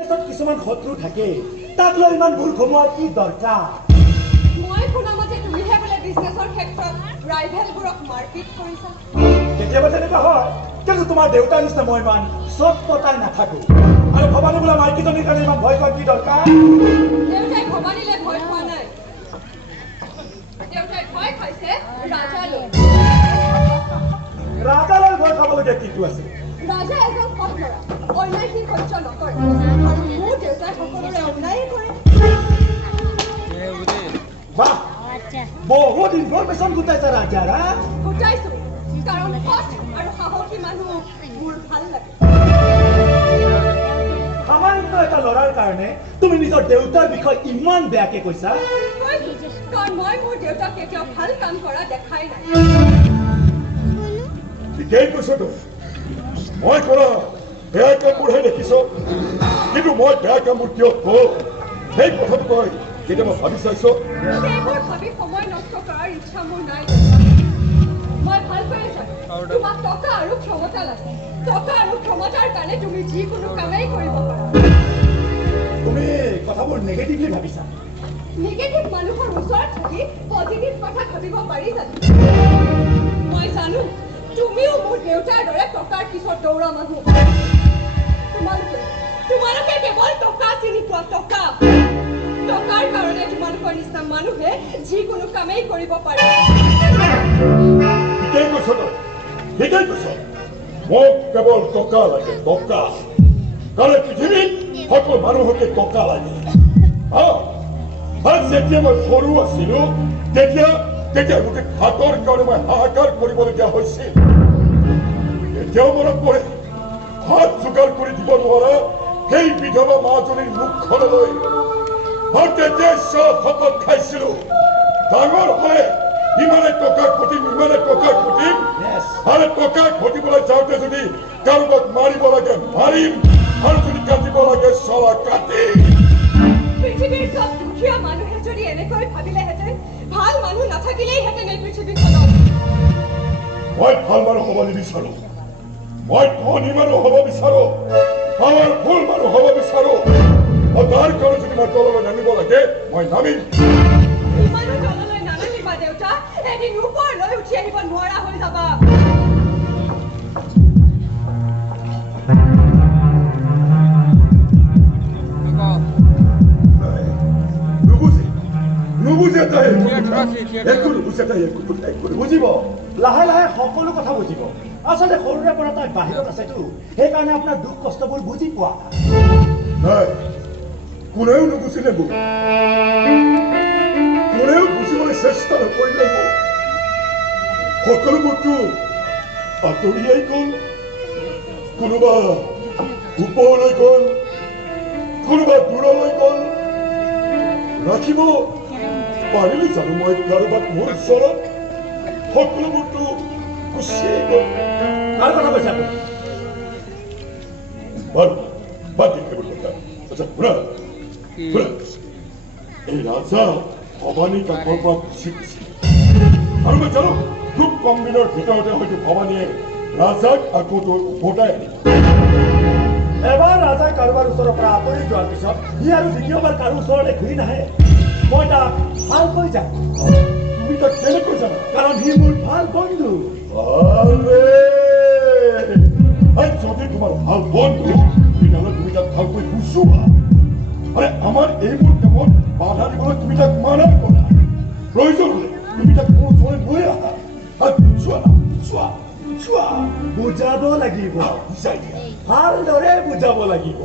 কিছুমান শত্ৰু থাকে তাক লৈ ইমান ভুল ঘমোৱাৰ কি দৰকাৰ মই শুনা মতে তুমিহে বোলে বিজনেছৰ ক্ষেত্ৰত ৰাইভেলবোৰক মাৰপিট কৰিছা কেতিয়াবা তেনেকুৱা হয় কিন্তু তোমাৰ দেউতাৰ নিচিনা মই ইমান চট পটাই নাথাকো আৰু ভবানী বোলা মাইকীজনীৰ কাৰণে ইমান ভয় খোৱাৰ কি দৰকাৰ দেউতাই ভবানীলে ভয় খোৱা নাই দেউতাই ভয় খাইছে ৰাজালৈ ৰাজালৈ ভয় খাবলগীয়া কিটো আছে ৰাজা এজন সৎ ল'ৰা অন্যায় সি সহ্য নকৰে আৰু মোৰ দেউতাই সকলোৰে অন্যায় কৰে বাহ বহুত ইনফৰমেশ্যন গোটাইছা ৰাজাৰা গোটাইছো কাৰণ সৎ আৰু সাহসী মানুহ মোৰ ভাল লাগে সামান্য এটা ল'ৰাৰ কাৰণে তুমি নিজৰ দেউতাৰ বিষয়ে ইমান বেয়াকে কৈছা কাৰণ মই মোৰ দেউতাক কেতিয়াও ভাল কাম কৰা দেখাই নাই ঠিকেই কৈছতো মই কৰা বেয়া কামবোৰহে দেখিছ কিন্তু মই বেয়া কামবোৰ কিয় কওঁ সেই কথাটো কয় কেতিয়াবা ভাবি চাইছ সেইবোৰ ভাবি সময় নষ্ট কৰাৰ ইচ্ছা মোৰ নাই মই ভালকৈয়ে জানো তোমাক টকা আৰু ক্ষমতা লাগে টকা আৰু ক্ষমতাৰ কাৰণে তুমি যিকোনো কামেই কৰিব পাৰা তুমি কথাবোৰ নেগেটিভলি ভাবিছা নিগেটিভ মানুহৰ ওচৰত থাকি পজিটিভ কথা ভাবিব পাৰি জানো মই জানো তুমিও মোৰ দেউতাৰ দৰে টকাৰ পিছত দৌৰা মানুহ তোমালোকে কেৱল টকা চিনি পোৱা টকা টকাৰ কাৰণে তোমালোকৰ নিচিনা মানুহে যিকোনো কামেই কৰিব পাৰে ঠিকেই কৈছ তই ঠিকেই কৈছ মোক কেৱল টকা লাগে টকা কাৰণ পৃথিৱীত সকলো মানুহকে টকা লাগে আৰু যেতিয়া মই সৰু আছিলো তেতিয়া গোটেই ভাতৰ কাৰণে মই হাহাকাৰ কৰিবলগীয়া হৈছিল এতিয়াও মনত পৰে ভাত যোগাৰ কৰি দিব নোৱাৰা সেই বিধৱা মাজনীৰ মুখখনলৈ মই তেতিয়া শপত খাইছিলো ডাঙৰ হলে ইমানে টকা ঘটিম আৰু টকা ঘটিবলৈ যাওঁতে যদি কাৰোবাক মাৰিব লাগে মাৰিম আৰু যদি কাটিব লাগে চলা কাটিম পৃথিৱীৰ চব দুখীয়া মানুহে যদি এনেকৈ ভাবিলেহেঁতেন ভাল মানুহ নাথাকিলেইহেঁতেন এই পৃথিৱীখনত মই ভাল মানুহ হ'ব নিবিচাৰো মই ধনী মানুহ হ'ব বিচাৰো পাৱাৰফুল মানুহ হ'ব বিচাৰো আৰু তাৰ কাৰণে যদি মই তললৈ নামিব লাগে মই নামিম ইমানো তললৈ নানামিবা দেউতা এদিন ওপৰলৈ উঠি আহিব নোৱাৰা হৈ যাবা নুবুজে তাই বুজিব লাহে লাহে সকলো কথা বুজিব আচলতে সৰুৰে পৰা তাই বাহিৰত আছেতো সেইকাৰণে আপোনাৰ দুখ কষ্টবোৰ বুজি পোৱা নাই কোনেও নুবুজিলে মোক কোনেও বুজিবলৈ চেষ্টা নকৰিলে মোক সকলোবোৰতো আঁতৰিয়াই গ'ল কোনোবা ওপৰলৈ গ'ল কোনোবা দূৰলৈ গ'ল ৰাখিব পাৰিলো জানো মই কাৰোবাক মোৰ ওচৰত সকলোবোৰতো গুচিয়াই গ'ল কাৰ কথা কৈছে আপুনি বাৰু বাদ দিম সেইবোৰ কথা আচ্ছা শুনা এই ৰাজা ভৱানী কাষৰ পৰা গুচি গৈছিল আৰু মই জানো খুব কম দিনৰ ভিতৰতে হয়তো ভৱানীয়ে ৰাজাক আকৌ উভতাই আনিব এবাৰ ৰাজাই কাৰোবাৰ ওচৰৰ পৰা আঁতৰি যোৱাৰ পিছত সি আৰু দ্বিতীয়বাৰ কাৰো ওচৰলৈ ঘূৰি নাহে মই তাক ভালকৈ জানো তুমি তাক কেনেকৈ জানা কাৰণ সি মোৰ ভাল বন্ধু যদি তোমাৰ ভাল বন্ধু তেতিয়াহ'লে তুমি তাক ভালকৈ গুচোৱা আৰে আমাৰ এইবোৰ কামত বাধা দিবলৈ তুমি তাক মানা কৰা প্ৰয়োজন হ'লে তুমি তাক মোৰ ওচৰলৈ লৈ আহা চোৱা বুজাব লাগিব বুজাই দিয়া ভালদৰে বুজাব লাগিব